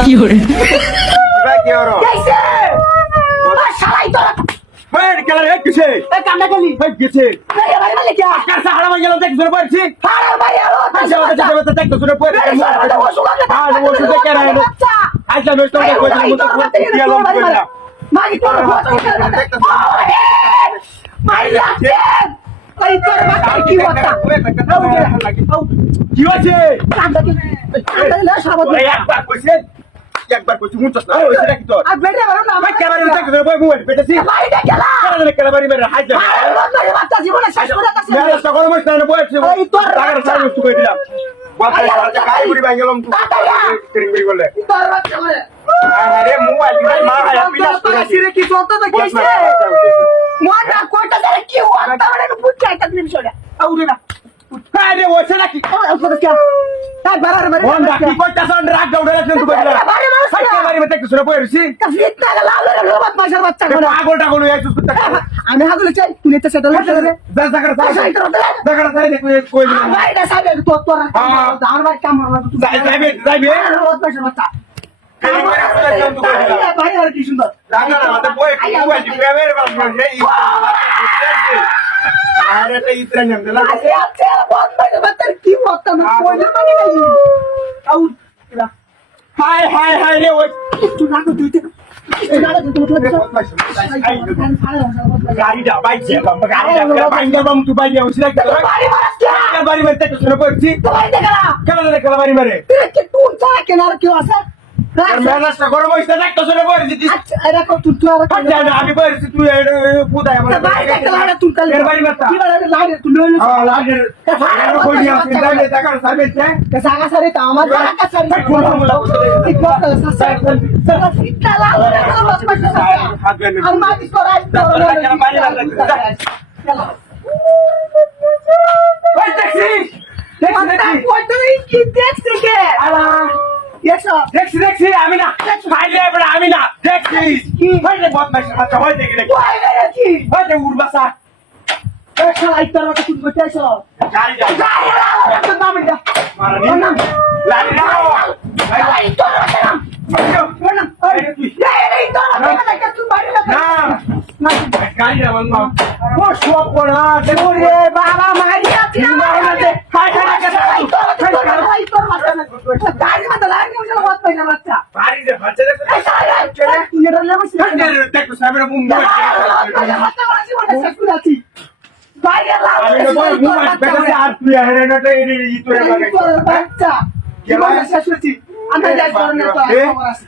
কি hore কি হলো कैसे শালাই তোরা ভাই কেলা রে কিসে এই কান্না গেলি ভাই গেছে এই ভাই বলে কি কার সাহারা মাই গেল দেখ জোরে পড়ছি আরে ভাই আলো আচ্ছা দেখ জোরে পড়ছি আর ও শুধু কে রে আচ্ছা নষ্ট করে কই দিলাম তো দিলাম কইলা মাগি তোর মারি লাগছে ওই তোর বাচ্চা কি হতা কি হচ্ছে কান্না গেলি কান্না সাবাদ একবার কইছি মুছ না ওই সেটা কি তোর আর বেটে বলো না ভাই ক্যামেরা দেখ জোরে পড় মুই বেটাছি মারিটা গেলা কেন ক্যামেরা মেরে হাই যা আরে বন্ধু বাচ্চা জীবনে শেষ করে কাছে মেরে রাস্তা করে মস্ত না বইছে ওই তোর টাকার সাইজ মুছ কই দিলাম বাচ্চা গাই বুড়ি ভাই গেলাম তুই ট্রেনিং করি বলে তোর বাচ্চা করে আরে মোবাইল ভাই মা হায়া পিলাস করে সিরে কি চলতে তো কেছে মোটা কোটা ধরে কি ওয়ান্তা মানে বুঝতে একটা নিমিষ ওটা আউরে না আরে ওছে নাকি ওটা কি তাই বারার বারে কোন ডাকি কইতাছ রাগ দাউড়ে রাখছেন তুই কইলা বারে বারে ভাই ক্যামেরা মে দেখতে শুনে পড়ছি কাফিত টাকা লাল রোবট মাইশার বাচ্চা করে পাগল টাগল হয়ে আছিস তুই আমি হাগুলে চাই তুই এটা সেটেল করতে রে যা জায়গা সাই দেখ কই দিলাম ভাই এটা সাবে তো তোর আর ভাই কাম মারবা তুই যাইবে রোবট মাইশার বাচ্চা ট্রেনিং করে আসলে জান তুই কইলা ভাই আর কি সুন্দর লাগা না মতে বই মোবাইল ক্যামেরা বাস এই আরে তো ইতরা নাম দিলা আরে আছে বন্ধ মাইশার বাচ্চা কি হতা না কইলে মানে নাই আউ হাই হাই হাই রে ওই তুই না তুই গাড়িটা বাইক যে গাড়িটা বাইক বাম তুই বাইক হইছিস না বাড়ি মারাস কে বাড়ি মারতে তো শুনে পড়ছি বাড়ি দেখা কেন বাড়ি মারে তুই কি তুই চা কেনার কেউ আছে মেজাজটা গরম হইছে না তো শুনে পড়ছি আচ্ছা এরা কত তুই আর আমি পড়ছি তুই পুদাই আমার বাড়ি দেখা লাগে তুই কাল এর বাড়ি মারতা কি বাড়ি লাগে তুই লই হ্যাঁ লাগে কই দিয়া চিন্তাইলে টাকা সাবে তে জায়গা সারি তো আমার জায়গা সারি এই কথা সাসাই সারা ফিটা লাগলো রে বাস পাশে আর মাটি করাই তো ওই ট্যাক্সি কই তুই কি দেখছিস কে আলা এসো ট্যাক্সি আমি না ফাইলে বড় আমি না ট্যাক্সি কি ফাইলে বদমাশ বাচ্চা হয় দেখি দেখি কই গেছি হয় উড়বাসা এই শালা ইতার মত তুই বসে আছো গাড়ি যাও গাড়ি না তো নাম এটা মারানি লাড়ি না ভাই গাড়ি তো না না এই তো না তুই বাড়ি না না গাড়ি না বন্ধ ও সব পড়া ওরে বাবা মারিয়া তুই না দে হাই হাই এই তোর মাথা না গাড়ি মাথা লাগি মুঝে বাত পাইনা বাচ্চা বাড়ি যে বাচ্চা রে এই শালা তুই এটা লেবস না দেখো সামনে মুখ মাথা মারা জীবনে শেষ করে আছি বাইরে আমি না বল মুখ বেটা আর তুই হেরে না এই তোরে লাগে বাচ্চা জীবনে শেষ হয়েছি আমি যাই করনে তো খবর আছে